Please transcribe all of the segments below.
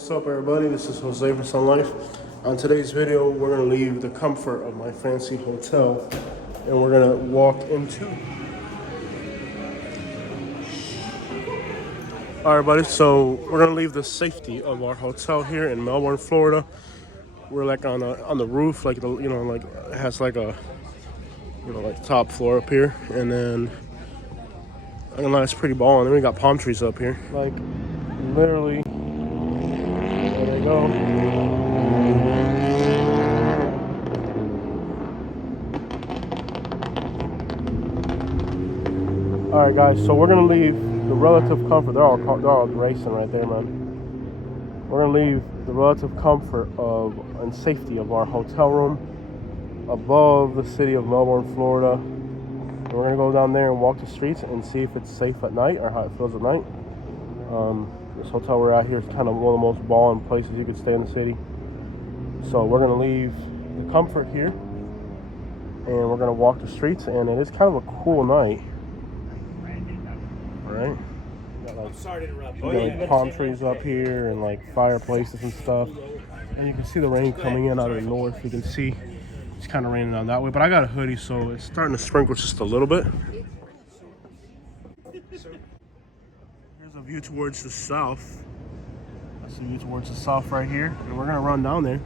What's up, everybody? This is Jose for Sun Life. On today's video, we're gonna leave the comfort of my fancy hotel and we're gonna walk into. All right, buddy. So we're gonna leave the safety of our hotel here in Melbourne, Florida. We're like on the roof, like like it has like a like top floor up here, and then I don't know, it's pretty ball. And then we got palm trees up here, like literally. There they go. All right, guys. So we're gonna leave the relative comfort. They're all racing right there, man. We're gonna leave the relative comfort of and safety of our hotel room above the city of Melbourne, Florida. And we're gonna go down there and walk the streets and see if it's safe at night or how it feels at night. This hotel we're at here is kind of one of the most ballin' places you could stay in the city. So we're gonna leave the comfort here and we're gonna walk the streets, and it is kind of a cool night. All right. I'm sorry to interrupt. Like palm trees up here and like fireplaces and stuff. And you can see the rain coming in out of the north. You can see it's kind of raining down that way, but I got a hoodie, so it's starting to sprinkle just a little bit. Here's a view towards the south. That's a view towards the south right here. And we're gonna run down there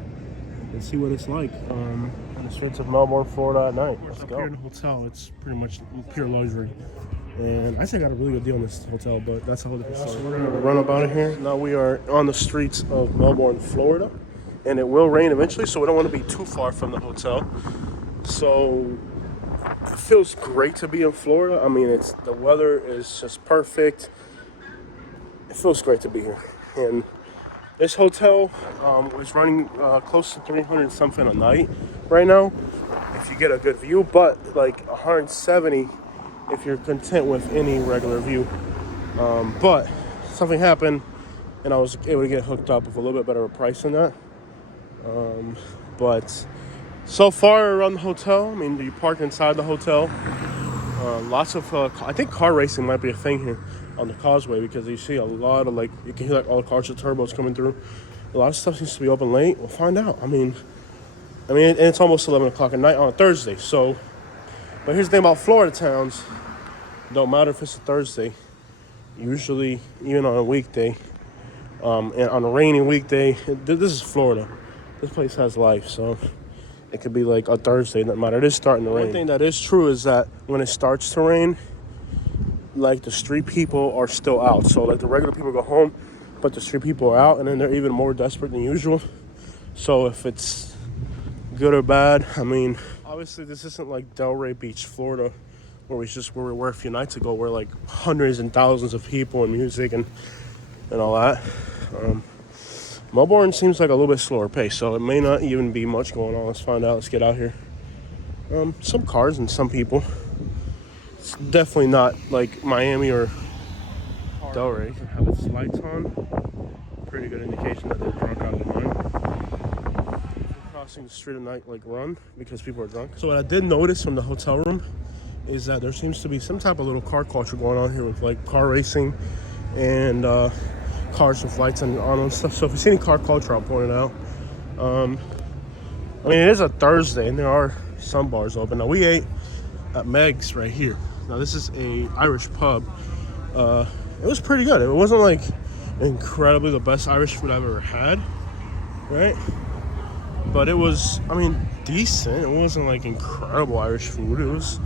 and see what it's like on the streets of Melbourne, Florida at night. Let's go. Here in the hotel, it's pretty much pure luxury. And I think I got a really good deal on this hotel, but that's a whole different story. So we're gonna run up out of here. Now we are on the streets of Melbourne, Florida, and it will rain eventually, so we don't want to be too far from the hotel. So it feels great to be in Florida. I mean, the weather is just perfect. It feels great to be here. And this hotel is running close to 300 something a night right now, if you get a good view, but like 170 if you're content with any regular view. But something happened and I was able to get hooked up with a little bit better price than that. But so far around the hotel, I mean, you park inside the hotel. Lots of, I think car racing might be a thing here on the causeway, because you see a lot of, like, you can hear like all the cars with turbos coming through. A lot of stuff seems to be open late. We'll find out. I mean, and it's almost 11 o'clock at night on a Thursday. So, but here's the thing about Florida towns. Don't matter if it's a Thursday. Usually, even on a weekday, and on a rainy weekday, this is Florida. This place has life, so it could be like a Thursday, doesn't matter. It is starting to rain. One thing that is true is that when it starts to rain, like the street people are still out. So like the regular people go home, but the street people are out, and then they're even more desperate than usual. So if it's good or bad, I mean, obviously this isn't like Delray Beach, Florida, where we were a few nights ago, where like hundreds and thousands of people and music and all that. Melbourne seems like a little bit slower pace, so it may not even be much going on. Let's find out. Let's get out here. Some cars and some people. It's definitely not like Miami or Delray. Have its lights on. Pretty good indication that they're drunk out of their mind. Crossing the street at night, like run, because people are drunk. So what I did notice from the hotel room is that there seems to be some type of little car culture going on here with like car racing and cars with lights on and stuff. So if you see any car culture, I'll point it out. I mean, it is a Thursday and there are some bars open. Now we ate at Meg's right here. Now this is a Irish pub. It was pretty good. It wasn't like incredibly the best Irish food I've ever had, right? But it was, I mean, decent. It wasn't like incredible Irish food. It was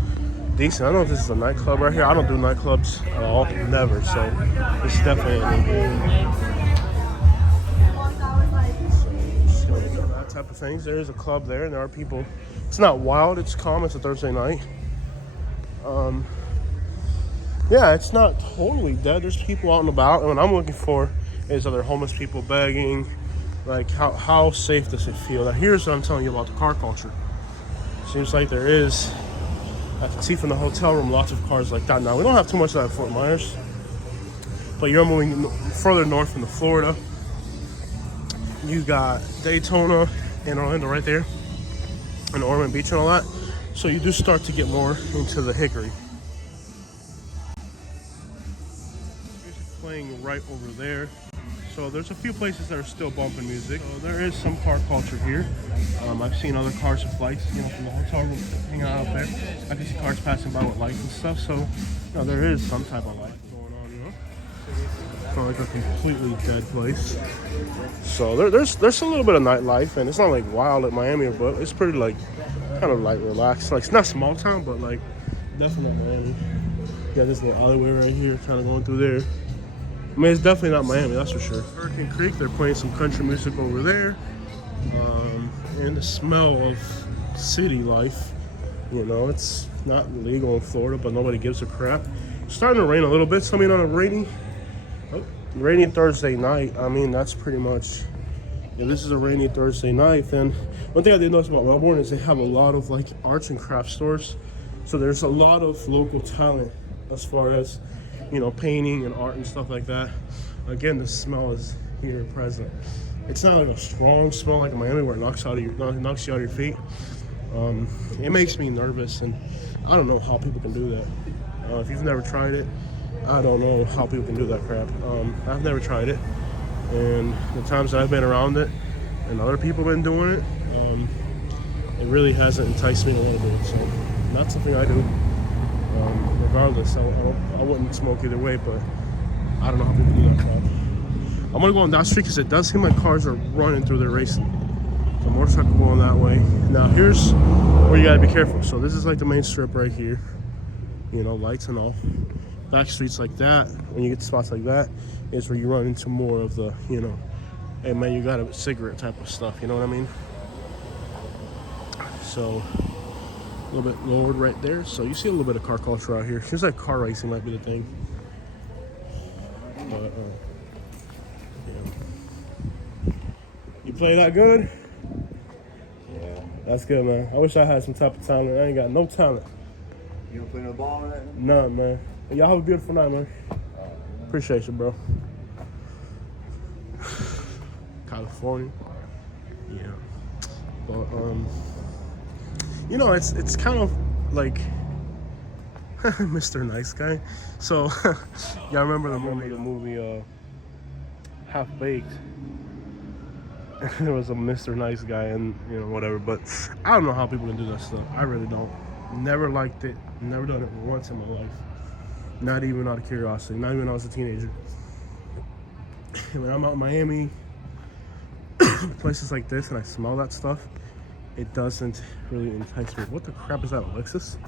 decent. I don't know if this is a nightclub right here. I don't do nightclubs at all, never. So it's definitely that type of things. There is a club there, and there are people. It's not wild. It's calm. It's a Thursday night. Yeah, it's not totally dead. There's people out and about, and what I'm looking for is other homeless people begging. Like, how safe does it feel? Now, here's what I'm telling you about the car culture. Seems like there is. I can see from the hotel room lots of cars like that. Now, we don't have too much of that in Fort Myers, but you're moving further north into Florida. You got Daytona and Orlando right there, and Ormond Beach and all that. So you do start to get more into the Hickory. Music playing right over there. So there's a few places that are still bumping music. So there is some car culture here. I've seen other cars with lights, you know, from the hotel room hanging out there. I can see cars passing by with lights and stuff. So, you know, there is some type of life going on, you know. It's not like a completely dead place. So there's a little bit of nightlife, and it's not like wild at Miami, but it's pretty like kind of like relaxed. Like it's not small town, but like definitely not Miami. Got this little alleyway right here, kind of going through there. I mean, it's definitely not Miami, that's for sure. Hurricane Creek, they're playing some country music over there. And the smell of city life, you know, it's not legal in Florida, but nobody gives a crap. It's starting to rain a little bit. So I mean, on a rainy Thursday night, I mean, that's pretty much, yeah, this is a rainy Thursday night. And one thing I did notice about Melbourne is they have a lot of like arts and craft stores. So there's a lot of local talent as far as, you know, painting and art and stuff like that. Again, the smell is here present. It's not like a strong smell like in Miami where it knocks you out of your feet. It makes me nervous, and I don't know how people can do that. If you've never tried it, I don't know how people can do that crap. I've never tried it, and the times that I've been around it and other people have been doing it, it really hasn't enticed me a little bit. So not something I do. Regardless, I wouldn't smoke either way, but I don't know how people do that crap. I'm gonna go on that street because it does seem like cars are running through there racing. So motorcycle going that way. Now here's where you gotta be careful. So this is like the main strip right here. You know, lights and all. Back streets like that, when you get to spots like that, is where you run into more of the, you know, hey man, you got a cigarette type of stuff, you know what I mean? So a little bit lowered right there. So you see a little bit of car culture out here. Seems like car racing might be the thing. But, yeah. You play that good? Yeah. That's good, man. I wish I had some type of talent. I ain't got no talent. You don't play no ball or that? None, man. Y'all have a beautiful night, man. Appreciate you, bro. California. Yeah. But, you know, it's kind of like Mr. Nice Guy. So, y'all remember the movie Half Baked? There was a Mr. Nice Guy and, you know, whatever. But I don't know how people can do that stuff. I really don't. Never liked it. Never done it once in my life. Not even out of curiosity. Not even when I was a teenager. When I'm out in Miami, places like this, and I smell that stuff, it doesn't really entice me. What the crap is that, Alexis?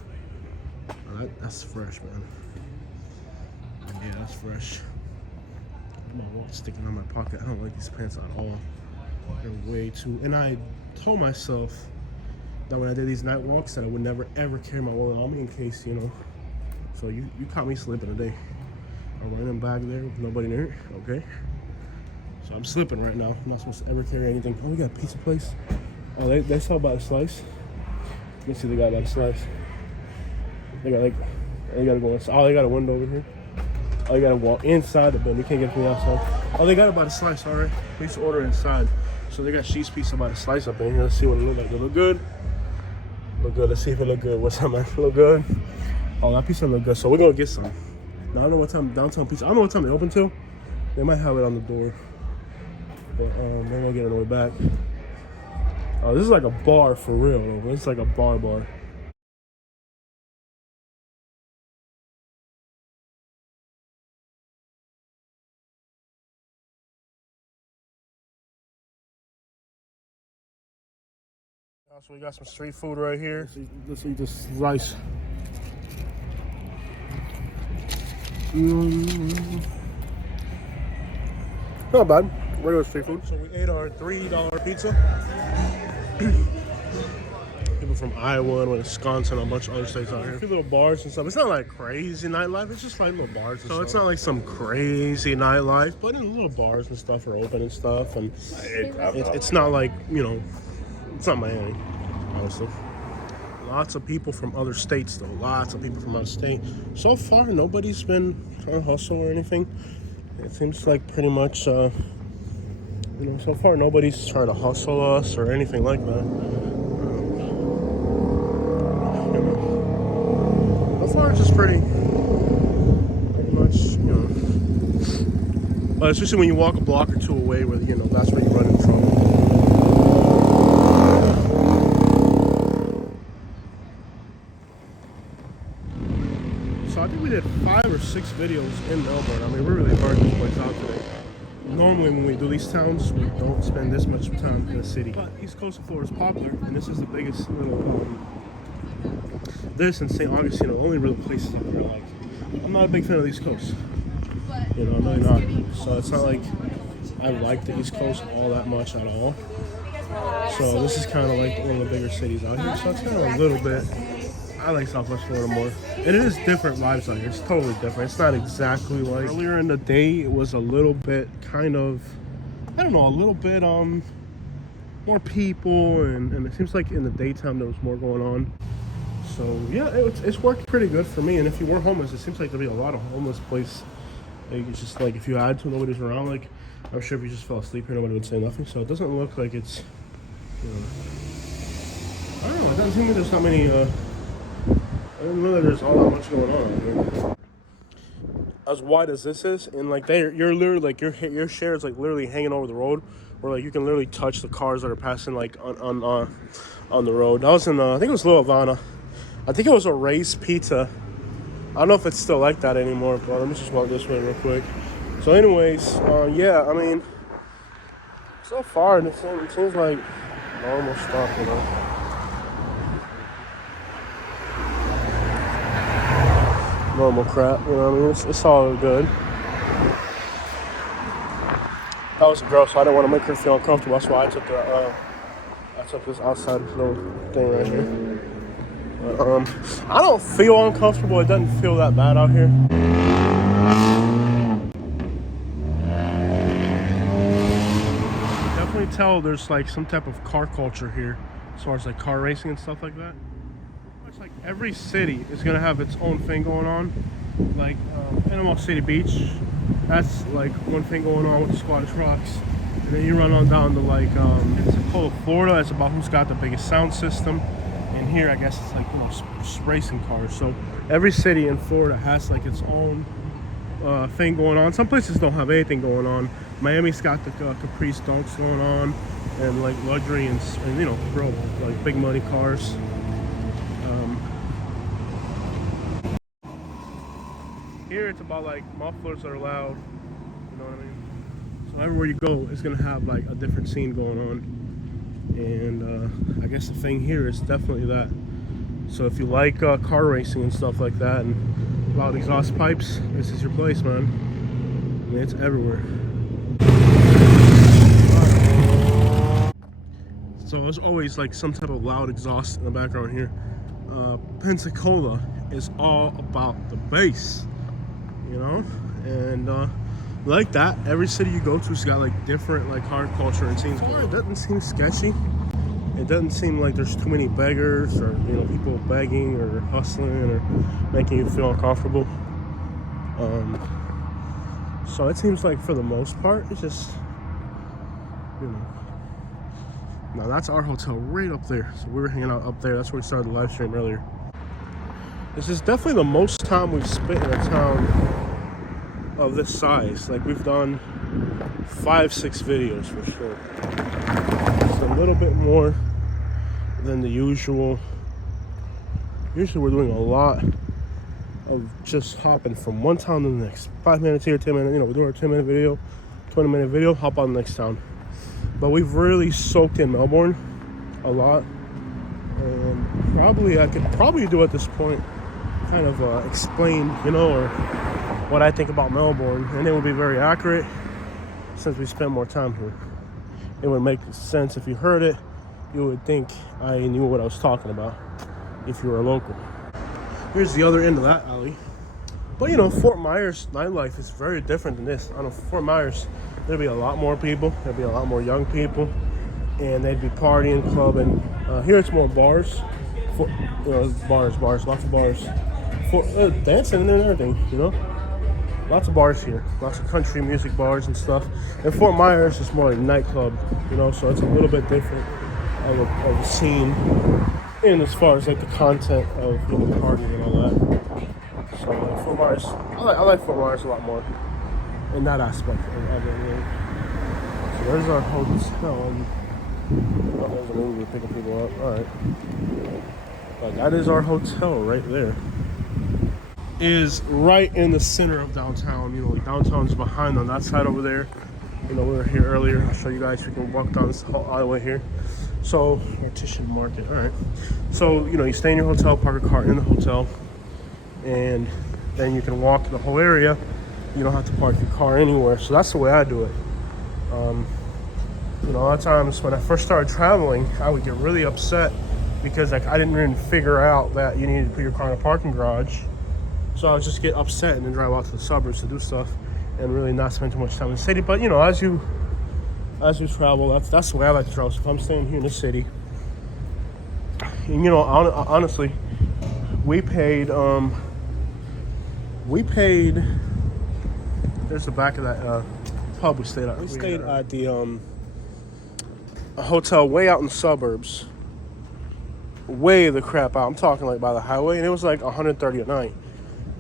Oh, that's fresh, man. Yeah, that's fresh. My watch sticking on my pocket. I don't like these pants at all. They're way too. And I told myself that when I did these night walks that I would never ever carry my wallet on me in case, you know. So you caught me slipping today. I'm running back there with nobody near. Okay. So I'm slipping right now. I'm not supposed to ever carry anything. Oh, we got a pizza place. Oh, they sell by the slice. Let me see the guy by the slice. They got they gotta go inside. Oh, they got a window over here. Oh, you gotta walk inside the building. You can't get from the outside. Oh, they got it by the slice, all right. We used to order inside. So they got cheese pizza by the slice up in here. Let's see what it look like. It look good? Look good. Let's see if it look good. What's up, man? Look good? Oh, that pizza look good. So we're gonna get some. Now I don't know what time downtown pizza. I don't know what time they open till. They might have it on the door. But we're gonna get it on the way back. Oh, this is like a bar for real though. It's like a bar. So we got some street food right here. Let's eat this rice. Not bad. Regular street food. So we ate our $3 pizza. People from Iowa and Wisconsin and a bunch of other states out here. A few little bars and stuff. It's not like crazy nightlife. It's just like little bars and stuff. So it's not like some crazy nightlife, but little bars and stuff are open and stuff. And it's not like, you know, it's not Miami, honestly. Lots of people from other states, though. Lots of people from out of state. So far, nobody's been trying to hustle or anything. It seems like pretty much, you know, so far nobody's trying to hustle us or anything like that. You know, so far, it's just pretty much, you know, But especially when you walk a block or two away, where you know that's where you run into trouble. So I think we did 5 or 6 videos in Melbourne. I mean, we're really burning this place out today. Normally when we do these towns, we don't spend this much time in the city. But East Coast of Florida is popular, and this is the biggest little, this and St. Augustine are the only real places out there I like. I'm not a big fan of the East Coast. You know, I'm really not. So it's not like I like the East Coast all that much at all. So this is kind of like one of the bigger cities out here. So it's kind of a little bit, I like Southwest Florida more. It is different vibes out here. It's totally different. It's not exactly like earlier in the day. It was a little bit kind of, I don't know, a little bit more people, and it seems like in the daytime there was more going on. So yeah, it's worked pretty good for me. And if you were homeless, it seems like there'd be a lot of homeless places. Like it's just like if you had to, nobody's around. Like I'm sure if you just fell asleep here, nobody would say nothing. So it doesn't look like it's, you know, I don't know. It doesn't seem like there's not many. I didn't know that there's all that much going on here. As wide as this is, and like you're literally like your share is like literally hanging over the road, where like you can literally touch the cars that are passing like on the road. That was in I think it was Little Havana. I think it was a Ray's Pizza. I don't know if it's still like that anymore, but let me just walk this way real quick. So anyways, yeah, I mean, so far it seems like normal stuff, you know. Normal crap, you know what I mean? It's all good. That was a girl, so I didn't want to make her feel uncomfortable. That's why I took this outside little thing right here. I don't feel uncomfortable. It doesn't feel that bad out here. Definitely tell there's like some type of car culture here, as far as like car racing and stuff like that. It's like every city is gonna have its own thing going on. Like Panama City Beach, that's like one thing going on with the Squash Rocks. And then you run on down to like Pensacola, Florida. It's about who's got the biggest sound system. And here, I guess it's like, you know, racing cars. So every city in Florida has like its own thing going on. Some places don't have anything going on. Miami's got the Caprice Dunks going on, and like luxury and you know, bro, like big money cars. Here it's about like mufflers that are loud. You know what I mean? So everywhere you go, it's gonna have like a different scene going on. And I guess the thing here is definitely that. So if you like car racing and stuff like that and loud exhaust pipes, this is your place, man. I mean, it's everywhere. So there's always like some type of loud exhaust in the background here. Pensacola is all about the bass, you know? And like that, every city you go to's got like different like car culture and scenes going on. It doesn't seem sketchy. It doesn't seem like there's too many beggars or, you know, people begging or hustling or making you feel uncomfortable. So it seems like for the most part, it's just, you know. Now that's our hotel right up there. So we were hanging out up there. That's where we started the live stream earlier. This is definitely the most time we've spent in a town of this size. Like we've done 5-6 videos for sure. It's a little bit more than the usual. Usually we're doing a lot of just hopping from one town to the next. 5 minutes here, 10 minutes, you know, we do our 10-minute video, 20-minute video, hop on the next town. But we've really soaked in Melbourne a lot. And I could probably do at this point kind of explain, you know, or what I think about Melbourne, and it would be very accurate since we spend more time here. It would make sense if you heard it. You would think I knew what I was talking about if you were a local. Here's the other end of that alley. But you know, Fort Myers nightlife is very different than this. I know Fort Myers, there'd be a lot more people. There'd be a lot more young people, and they'd be partying, clubbing. Here it's more bars. You know, bars, lots of bars. Dancing and everything, you know. Lots of bars here, lots of country music bars and stuff. And Fort Myers is more like nightclub, you know, so it's a little bit different of a scene. And as far as like the content of, you know, partying and all that. So Fort Myers, I like Fort Myers a lot more. in that aspect of it. Really. So there's our hotel. Oh, there's an Uber picking people up. All right. But that is our hotel right there. Is right in the center of downtown. You know, like downtown's behind on that side over there. You know, we were here earlier. I'll show you guys. We can walk down this whole alleyway here. So, Mortician Market. All right. So, you know, you stay in your hotel, park a car in the hotel, and then you can walk the whole area. You don't have to park your car anywhere. So that's the way I do it. You know, a lot of times when I first started traveling, I would get really upset because like I didn't even figure out that you needed to put your car in a parking garage. So I would just get upset and then drive out to the suburbs to do stuff and really not spend too much time in the city. But you know, as you travel, that's the way I like to travel. So if I'm staying here in the city, and you know, honestly, we paid. There's the back of that pub we stayed at. We stayed at the a hotel way out in the suburbs. Way the crap out. I'm talking like by the highway, and it was like 130 a night.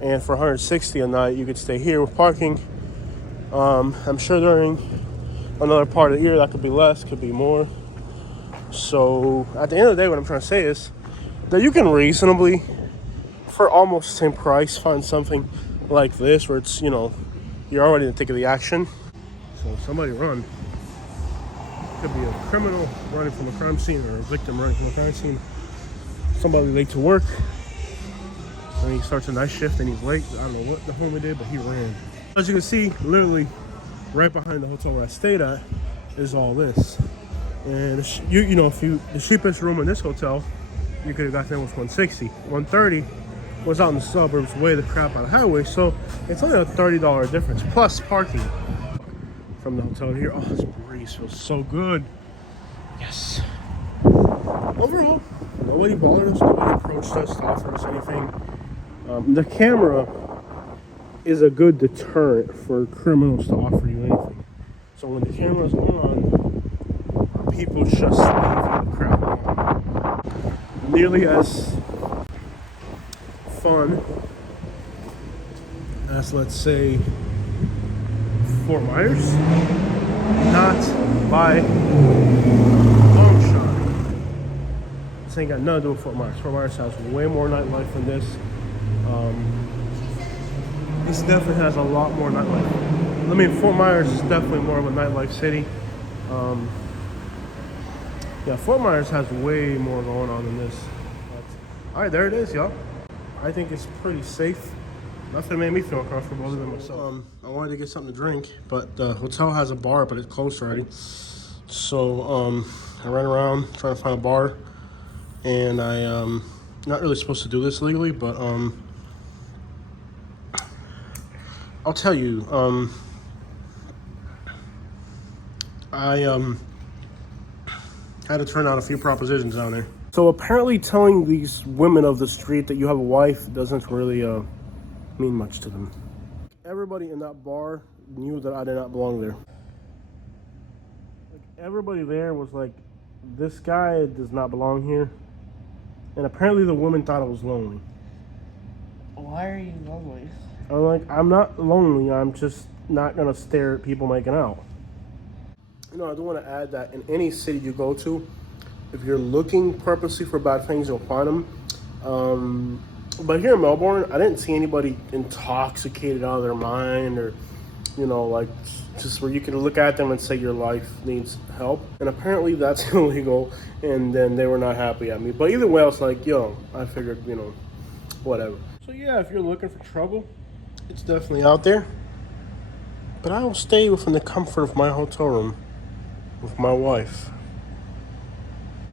And for 160 a night, you could stay here with parking. I'm sure during another part of the year that could be less, could be more. So at the end of the day, what I'm trying to say is that you can reasonably, for almost the same price, find something like this where it's, you know, you're already in the thick of the action. So somebody run. Could be a criminal running from a crime scene or a victim running from a crime scene. Somebody late to work. And he starts a night shift and he's late. I don't know what the homie did, but he ran. As you can see, literally right behind the hotel where I stayed at is all this. And you know, the cheapest room in this hotel, you could have got them with 160. 130 was out in the suburbs, way the crap out of the highway. So it's only a $30 difference plus parking from the hotel here. Oh, this breeze feels so good. Yes. Overall, nobody bothered us. Nobody approached us to offer us anything. The camera is a good deterrent for criminals to offer you anything. So when the camera's on, people just leave the crap on. Nearly as fun as, let's say, Fort Myers. Not by long shot. This ain't got nothing to do with Fort Myers. Fort Myers has way more nightlife than this. This definitely has a lot more nightlife. I mean, Fort Myers is definitely more of a nightlife city. Yeah, Fort Myers has way more going on than this. All right, there it is, y'all. I think it's pretty safe. Nothing made me feel comfortable other than myself. I wanted to get something to drink, but the hotel has a bar, but it's closed already. So I ran around trying to find a bar, and I'm not really supposed to do this legally, but I'll tell you, I had to turn out a few propositions down there. So apparently telling these women of the street that you have a wife doesn't really mean much to them. Everybody in that bar knew that I did not belong there. Like, everybody there was like, this guy does not belong here. And apparently the woman thought I was lonely. Why are you lonely? I'm like, I'm not lonely, I'm just not gonna stare at people making out. You know, I do want to add that in any city you go to, if you're looking purposely for bad things, you'll find them. But here in Melbourne, I didn't see anybody intoxicated out of their mind or, you know, like just where you can look at them and say your life needs help. And apparently that's illegal, and then they were not happy at me. But either way, I was like, yo, I figured, you know, whatever. So yeah, if you're looking for trouble, it's definitely out there. But I will stay within the comfort of my hotel room with my wife.